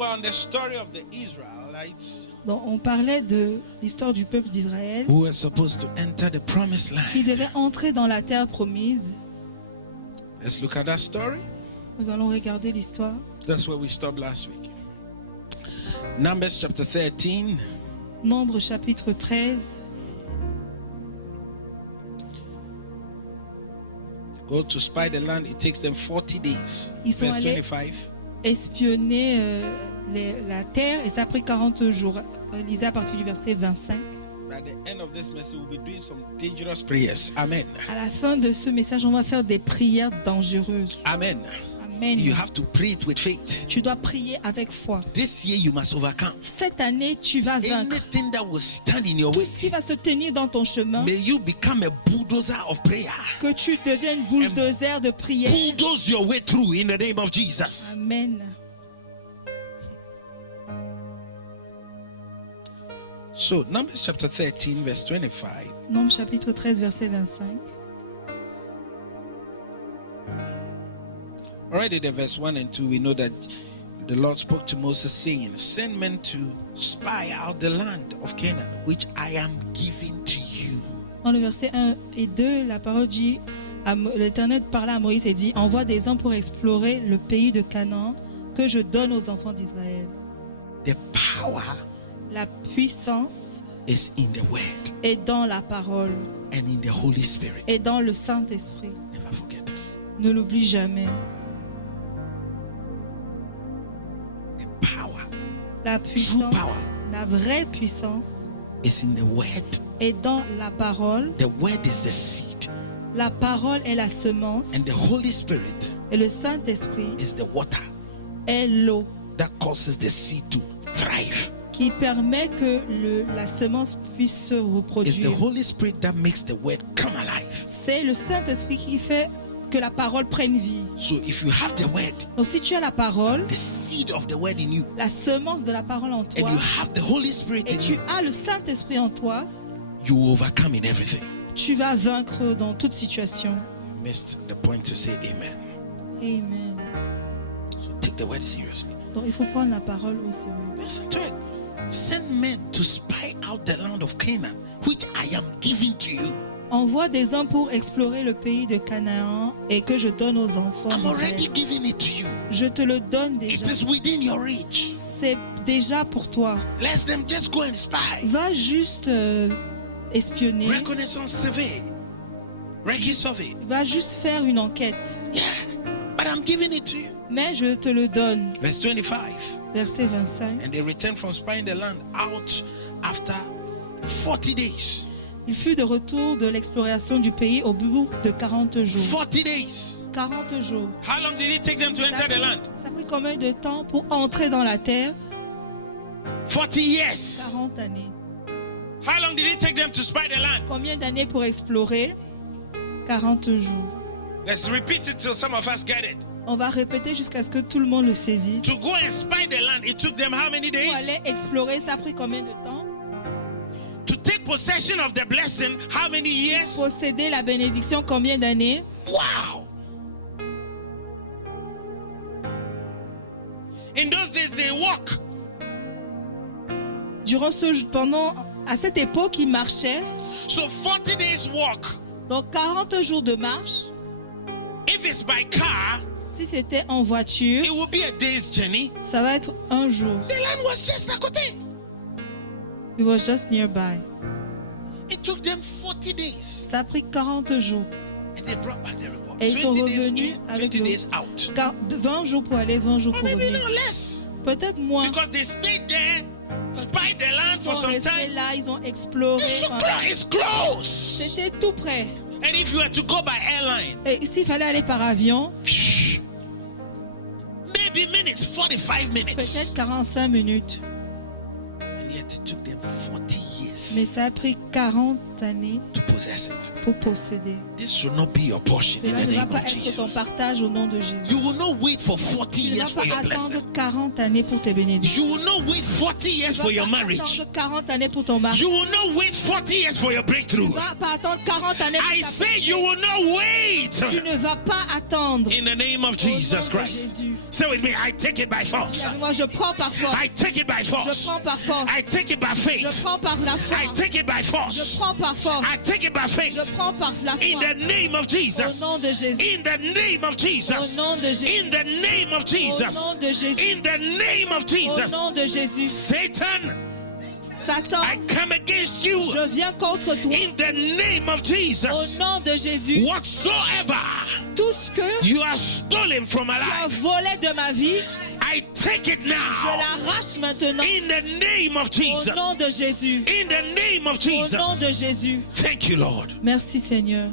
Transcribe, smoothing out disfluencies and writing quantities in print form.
were on the story of the Israelites Donc, on parlait de l'histoire du peuple d'Israël who were supposed to enter the promised qui land. devait entrer dans la terre promise. Let's look at that story. Nous allons regarder l'histoire. That's where we stopped last week. Numbers chapter 13. Nombre chapitre 13. Go to spy the land. It takes them 40 days. Ils sont Verse allés 25. espionner la terre et ça a pris 40 jours. Lisez à partir du verset 25. At the end of this message, we'll be doing some dangerous prayers. Amen. À la fin de ce message, on va faire des prières dangereuses. Amen. Amen. You have to pray it with faith. Tu dois prier avec foi. This year you must overcome. Cette année, tu vas vaincre. Anything that will stand in your Tout way, ce qui va se tenir dans ton chemin, may you become a bulldozer of prayer. que tu deviennes bulldozer de prière. Bulldoze your way through in the name of Jesus. Amen. So, Numbers chapter 13, verse 25. Nombre chapitre 13, verset 25. Already the verse 1 and 2, we know that the Lord spoke to Moses saying, send men to spy out the land of Canaan, which I am giving to you. Dans le verset 1 et 2, la parole dit, l'Éternel parla à Moïse et dit, envoie des hommes pour explorer le pays de Canaan que je donne aux enfants d'Israël. The power La puissance is in the word est dans la parole and in the Holy Spirit. et dans le Saint-Esprit. Never forget this. Ne l'oublie jamais. The power La puissance, power. la vraie puissance is in the word. est dans la parole. The word is the seed, La parole est la semence and the Holy Spirit et le Saint-Esprit is the water est l'eau that causes the seed to thrive. qui permet que la semence puisse se It's the reproduire. Holy Spirit that makes the word come alive. C'est le Saint-Esprit qui fait que la parole prenne vie. So if you have the word, Donc si tu as la parole, the seed of the word in you, la semence de la parole en and toi, you have the Holy Spirit et in tu you, as le Saint-Esprit en toi, you will overcome in everything. tu vas vaincre dans toute situation. You missed the point to say amen. Amen. So take the word seriously. Donc il faut prendre la parole au sérieux. Listen to it. Send men to spy out the land of Canaan, which I am giving to you. Envoie des hommes pour explorer le pays de Canaan et que je donne aux enfants I'm d'Israël. already giving it to you. Je te le donne It déjà. is within your reach. C'est déjà pour toi. Let them just go and spy. Va juste espionner. Reconnaissance survey. Recce survey. Va juste faire une enquête. Yeah. But I'm giving it to you. Mais je te le donne. Verse 25. Verset 25. And they returned from spying the land out after 40 days. Il fut de retour de l'exploration du pays au bout de 40 jours. 40 days. 40 jours. How long did it take them to enter the land? Ça a pris combien de temps pour entrer dans la terre? 40 years. 40 années. How long did it take them to spy the land? Combien d'années pour explorer? 40 jours. Let's repeat it till some of us get it. On va répéter jusqu'à ce que tout le monde le saisisse. To go and spy the land, it took them how many Pour days? aller explorer, ça a pris combien de temps? To take possession of the blessing, how many years? Posséder la bénédiction, combien d'années? Wow. In those days, they walk. À cette époque, ils marchaient. So 40 days walk. Donc 40 jours de marche. If it's by car, Si c'était en voiture, it will be a day's journey. ça va être un jour. The land was just à côté. It was just nearby. It took them 40 days. Ça a pris 40 jours. And they brought back the report. Et ils sont 20 days revenus in, avec 20 days out. 20 jours pour aller, 20 jours Or pour maybe revenir. no less. Peut-être moins. Because they stayed there, spied the land Ils for sont some restés time. là, ils ont exploré. It's close. C'était tout près. And if you were to go by airline, Et s'il fallait aller par avion, maybe minutes, 45 minutes. peut-être 45 minutes. And yet it took them 40 years. Mais ça a pris 40 40 années to possess it. pour posséder. This should not be your portion in Cela the ne va name pas of être ton Jesus. partage au nom de Jésus. You will not wait for 40 Tu ne years vas for pas your attendre blessing. 40 années pour tes bénédictions. You will not wait 40 years Tu ne for your vas pas marriage. attendre 40 années pour ton mari. You will not wait 40 years for your Tu breakthrough. ne vas pas attendre 40 années pour I ta say you will not wait. Tu ne vas pas attendre. In the name of Au nom Jesus de Christ. Jésus. Say with me, I take it by force. Dis avec moi, je prends par force. I take it by Je force. prends par force. I take it by Je faith. prends par la foi. I take it by Je force. prends par force. I take it by Je faith. prends par la In foi. the name of Au Jesus. nom de Jésus. In the name of Jesus. Au nom de Jésus. In the name of Au Jesus. nom de Jésus. In the name of Au Jesus. nom de Jésus. Satan, Satan, I come against you. je viens contre toi. In the name of Au Jesus. nom de Jésus. Whatsoever Tout ce que you are stolen from my tu as life, volé de ma vie, I take it je now. l'arrache maintenant. In the name of Au nom Jesus. de Jésus. In the name of Au nom Jesus. de Jésus. Thank you, Lord. Merci Seigneur.